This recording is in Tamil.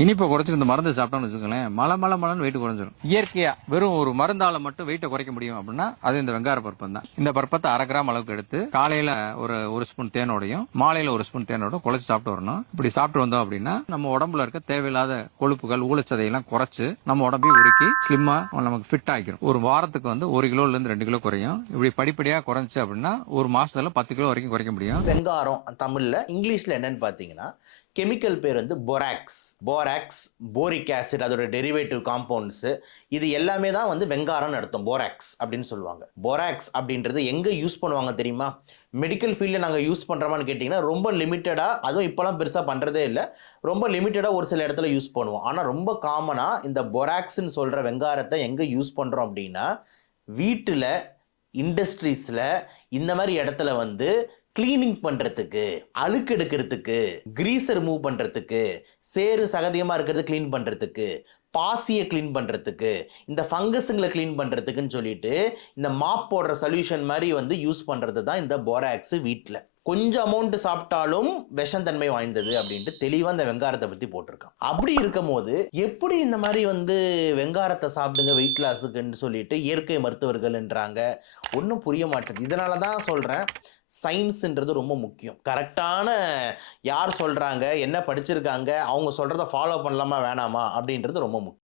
இனிப்பை குறைச்சிட்டு இந்த மருந்து சாப்பிட்டோம்னு வச்சுக்கோங்களேன், மலன்னு வெயிட் குறைஞ்சிரும். இயற்கையா வெறும் ஒரு மருந்தால மட்டும் வெயிட்டை குறைக்க முடியும் அப்படின்னா அது இந்த வெங்கார பருப்பம் தான். இந்த பருப்பத்தை 1/2 கிராம் அளவுக்கு எடுத்து காலையில ஒரு ஸ்பூன் தேனோடையும் மாலையில ஒரு ஸ்பூன் தேனோட குழைச்சு சாப்பிட்டு வரணும். இப்படி சாப்பிட்டு வந்தோம் அப்படின்னா நம்ம உடம்புல இருக்க தேவையில்லாத கொழுப்புகள் ஊழச்சதையெல்லாம் குறைச்சு நம்ம உடம்பையும் உருக்கி ஸ்லிம்மா நமக்கு ஃபிட் ஆகிரும். ஒரு வாரத்துக்கு 1 கிலோல இருந்து 2 கிலோ குறையும். இப்படி படிப்படியா குறைஞ்சு அப்படின்னா ஒரு மாசத்துல 10 கிலோ வரைக்கும் குறைக்க முடியும். வெங்காரம் தமிழ்ல, இங்கிலீஷ்ல என்னன்னு பாத்தீங்கன்னா கெமிக்கல் பேர் வந்து போராக்ஸ், போரிக் ஆசிட், அதோட டெரிவேட்டிவ் காம்பவுண்ட்ஸ், இது எல்லாமே தான் வந்து வெங்காரம்னு அர்த்தம். போராக்ஸ் அப்படின்னு சொல்லுவாங்க. போராக்ஸ் அப்படின்றது எங்க யூஸ் பண்ணுவாங்க தெரியுமா? மெடிக்கல் ஃபீல்டில் நாங்கள் யூஸ் பண்ணுறோமான்னு கேட்டிங்கன்னா ரொம்ப லிமிட்டடாக, அதுவும் இப்போலாம் பெருசாக பண்ணுறதே இல்லை, ரொம்ப லிமிட்டடாக ஒரு சில இடத்துல யூஸ் பண்ணுவோம். ஆனால் ரொம்ப காமனாக இந்த பொராக்ஸ்ன்னு சொல்கிற வெங்காரத்தை எங்கே யூஸ் பண்ணுறோம் அப்படின்னா வீட்டில், இண்டஸ்ட்ரீஸில், இந்த மாதிரி இடத்துல வந்து கிளீனிங் பண்ணுறதுக்கு, அழுக்கு எடுக்கிறதுக்கு, கிரீஸை ரிமூவ் பண்ணுறதுக்கு, சேறு சகதியமாக இருக்கிறது க்ளீன் பண்ணுறதுக்கு, பாசியை க்ளீன் பண்ணுறதுக்கு, இந்த ஃபங்கஸுங்களை க்ளீன் பண்ணுறதுக்குன்னு சொல்லிட்டு இந்த மாப் போடுற சொல்யூஷன் மாதிரி வந்து யூஸ் பண்ணுறது தான் இந்த போராக்ஸ். வீட்டில் கொஞ்சம் அமௌண்ட் சாப்பிட்டாலும் விஷந்தன்மை வாய்ந்தது அப்படின்ட்டு தெளிவாக இந்த வெங்காரத்தை பற்றி போட்டிருக்கான். அப்படி இருக்கும் போது எப்படி இந்த மாதிரி வந்து வெங்காரத்தை சாப்பிடுங்க வெயிட் லாஸுக்குன்னு சொல்லிட்டு இயற்கை மருத்துவர்கள்ன்றாங்க? ஒன்றும் புரிய மாட்டேது. இதனால தான் சொல்கிறேன், சயின்ஸுன்றது ரொம்ப முக்கியம். கரெக்டான யார் சொல்கிறாங்க, என்ன படிச்சிருக்காங்க, அவங்க சொல்கிறத ஃபாலோ பண்ணலாமா வேணாமா அப்படின்றது ரொம்ப முக்கியம்.